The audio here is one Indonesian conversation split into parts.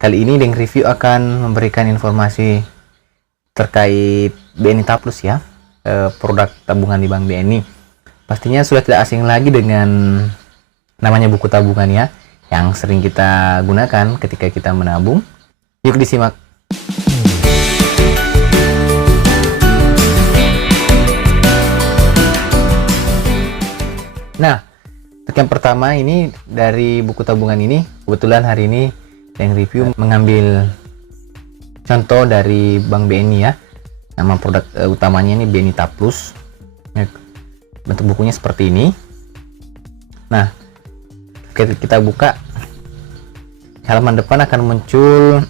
Kali ini Deng Review akan memberikan informasi terkait BNI Taplus ya, produk tabungan di Bank BNI. Pastinya sudah tidak asing lagi dengan namanya buku tabungan ya, yang sering kita gunakan ketika kita menabung. Yuk disimak. Nah, untuk yang pertama ini dari buku tabungan ini, kebetulan hari ini Deng Review mengambil contoh dari Bank BNI ya. Nama produk utamanya ini BNI Taplus. Bentuk bukunya seperti ini. Nah, kita buka, halaman depan akan muncul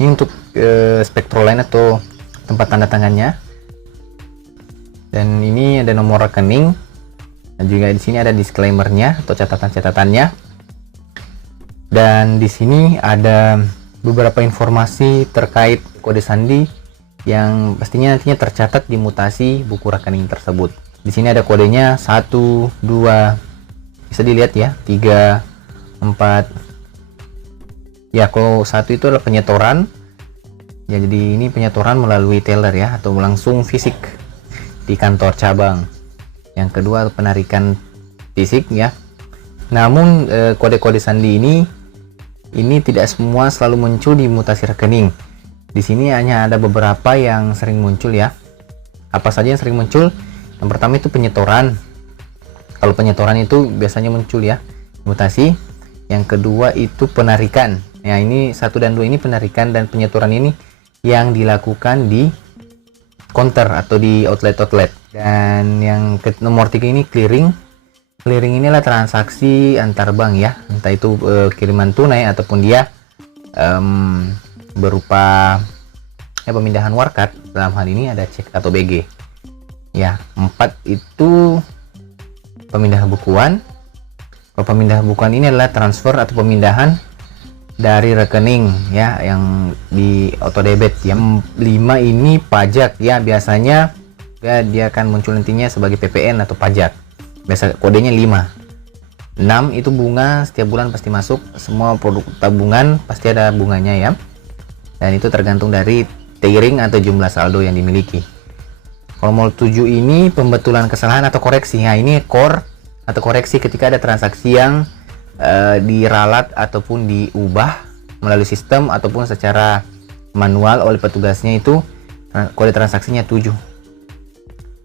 ini untuk Spectroline atau tempat tanda tangannya. Dan ini ada nomor rekening. Dan juga di sini ada disclaimer-nya atau catatan-catatannya. Dan di sini ada beberapa informasi terkait kode sandi yang pastinya nantinya tercatat di mutasi buku rekening tersebut. Di sini ada kodenya 1, 2, bisa dilihat ya, 3, 4. Ya, kalau 1 itu adalah penyetoran. Ya, jadi ini penyetoran melalui teller ya, atau langsung fisik di kantor cabang. Yang kedua penarikan fisik ya. Namun kode-kode sandi ini tidak semua selalu muncul di mutasi rekening. Di sini hanya ada beberapa yang sering muncul ya. Apa saja yang sering muncul? Yang pertama itu penyetoran. Kalau penyetoran itu biasanya muncul ya, mutasi. Yang kedua itu penarikan. Ya, ini 1 dan 2 ini penarikan, dan penyetoran ini yang dilakukan di counter atau di outlet. Dan yang nomor 3 ini clearing. Clearing inilah transaksi antar bank ya, entah itu kiriman tunai ataupun dia berupa ya pemindahan warkat. Dalam hal ini ada cek atau BG. Ya, 4 itu pemindahan bukuan. Kalau pemindahan bukuan ini adalah transfer atau pemindahan dari rekening ya, yang di auto debit. Yang 5 ini pajak ya, biasanya ya, dia akan muncul nantinya sebagai PPN atau pajak. Biasa kodenya 5. 6 itu bunga, setiap bulan pasti masuk. Semua produk tabungan pasti ada bunganya ya. Dan itu tergantung dari tiering atau jumlah saldo yang dimiliki. Kalau nomor 7 ini pembetulan kesalahan atau koreksi. Nah, ini core atau koreksi ketika ada transaksi yang diralat ataupun diubah melalui sistem ataupun secara manual oleh petugasnya, itu kode transaksinya 7.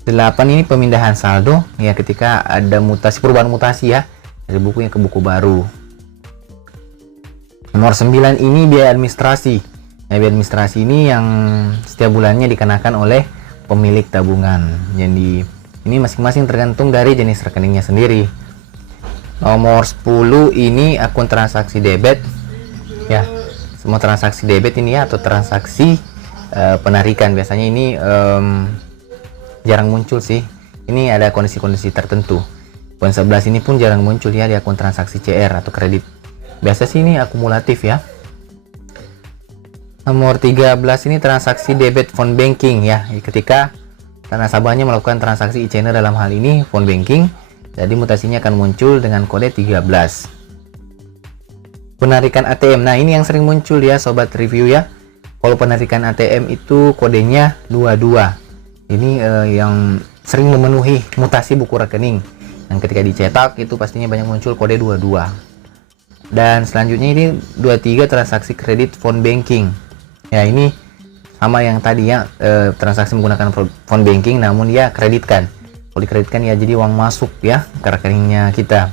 8 ini pemindahan saldo ya, ketika ada mutasi, perubahan mutasi ya, dari bukunya ke buku baru. Nomor 9 ini biaya administrasi. Ya, biaya administrasi ini yang setiap bulannya dikenakan oleh pemilik tabungan. Jadi ini masing-masing tergantung dari jenis rekeningnya sendiri. Nomor 10 ini akun transaksi debit. Ya, semua transaksi debit ini ya, atau transaksi penarikan. Biasanya ini jarang muncul sih. Ini ada kondisi-kondisi tertentu. Poin 11 ini pun jarang muncul ya di akun transaksi CR atau kredit. Biasa sih ini akumulatif ya. Nomor 13 ini transaksi debit phone banking ya. Ketika nasabahnya melakukan transaksi e-channel, dalam hal ini phone banking, jadi mutasinya akan muncul dengan kode 13. Penarikan ATM. Nah, ini yang sering muncul ya sobat review ya. Kalau penarikan ATM itu kodenya 22. Ini yang sering memenuhi mutasi buku rekening. Dan ketika dicetak itu pastinya banyak muncul kode 22. Dan selanjutnya ini 23 transaksi kredit phone banking. Ya, ini sama yang tadi ya, transaksi menggunakan phone banking namun dia kreditkan. Kalau dikreditkan ya jadi uang masuk ya ke rekeningnya kita.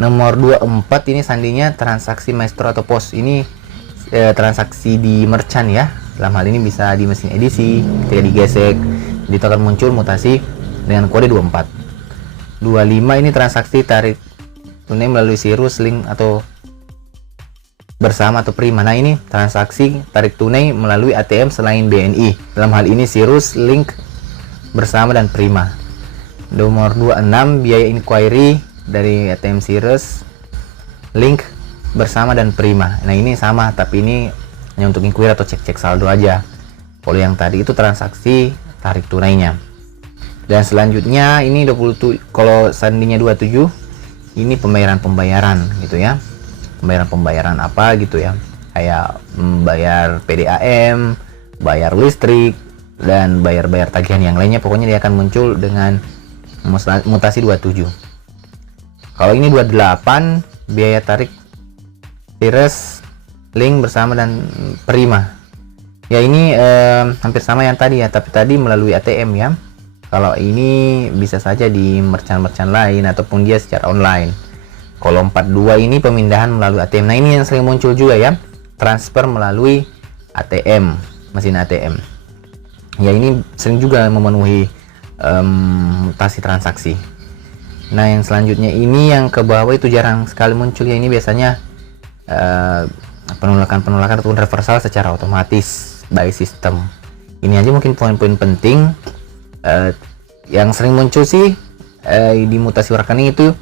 Nomor 24 ini sandinya transaksi maestro atau pos. Ini transaksi di merchant ya. Dalam hal ini bisa di mesin edisi, ketika digesek itu akan muncul mutasi dengan kode 24. 25 ini transaksi tarik tunai melalui Sirus, Link atau bersama atau Prima. Nah, ini transaksi tarik tunai melalui ATM selain BNI. Dalam hal ini Sirus, Link, bersama dan Prima. Nomor 26 biaya inquiry dari ATM Sirus, Link, bersama dan Prima. Nah, ini sama, tapi ini hanya untuk inquiry atau cek-cek saldo aja. Kalau yang tadi itu transaksi tarik tunainya. Dan selanjutnya ini 27, kalau sandinya 27 ini pembayaran gitu ya. pembayaran apa gitu ya, kayak bayar PDAM, bayar listrik, dan bayar tagihan yang lainnya. Pokoknya dia akan muncul dengan mutasi 27. Kalau ini 28, biaya tarik Tires, link bersama dan prima. Ya ini hampir sama yang tadi ya, tapi tadi melalui ATM ya. Kalau ini bisa saja di merchant-merchant lain ataupun dia secara online. Kalau 42 ini pemindahan melalui ATM. Nah ini yang sering muncul juga ya, transfer melalui ATM, mesin ATM. Ya ini sering juga memenuhi mutasi transaksi. Nah yang selanjutnya ini yang ke bawah itu jarang sekali muncul ya, ini biasanya penolakan ataupun reversal secara otomatis by system. Ini aja mungkin poin-poin penting yang sering muncul sih di mutasi rekening itu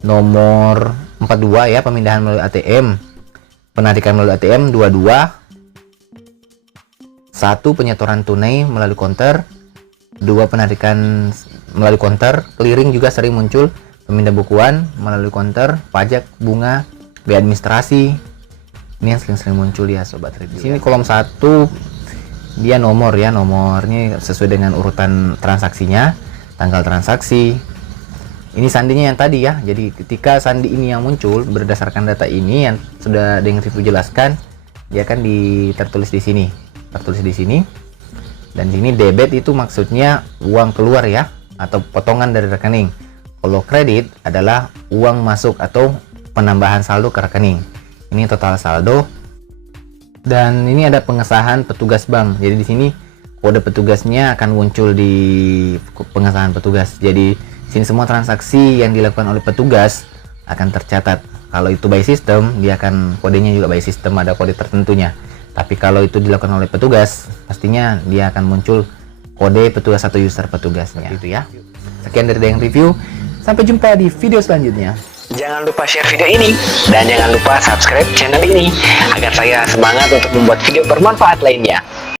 nomor 42 ya, pemindahan melalui ATM, penarikan melalui ATM 22, 1 penyetoran tunai melalui konter, 2 penarikan melalui konter, clearing juga sering muncul, pemindah bukuan melalui konter, pajak, bunga, biaya administrasi. Ini yang sering muncul ya sobat review. Di sini kolom 1 dia nomor ya, nomornya sesuai dengan urutan transaksinya, tanggal transaksi. Ini sandinya yang tadi ya. Jadi ketika sandi ini yang muncul berdasarkan data ini yang sudah dengan review jelaskan, dia akan tertulis di sini. Tertulis di sini. Dan di sini debit itu maksudnya uang keluar ya, atau potongan dari rekening. Kalau kredit adalah uang masuk atau penambahan saldo ke rekening. Ini total saldo. Dan ini ada pengesahan petugas bank. Jadi di sini kode petugasnya akan muncul di pengesahan petugas. Jadi di sini semua transaksi yang dilakukan oleh petugas akan tercatat. Kalau itu by system, dia akan kodenya juga by system, ada kode tertentunya. Tapi kalau itu dilakukan oleh petugas, pastinya dia akan muncul kode petugas atau user petugasnya. Itu ya. Sekian dari Dayang Review. Sampai jumpa di video selanjutnya. Jangan lupa share video ini dan jangan lupa subscribe channel ini agar saya semangat untuk membuat video bermanfaat lainnya.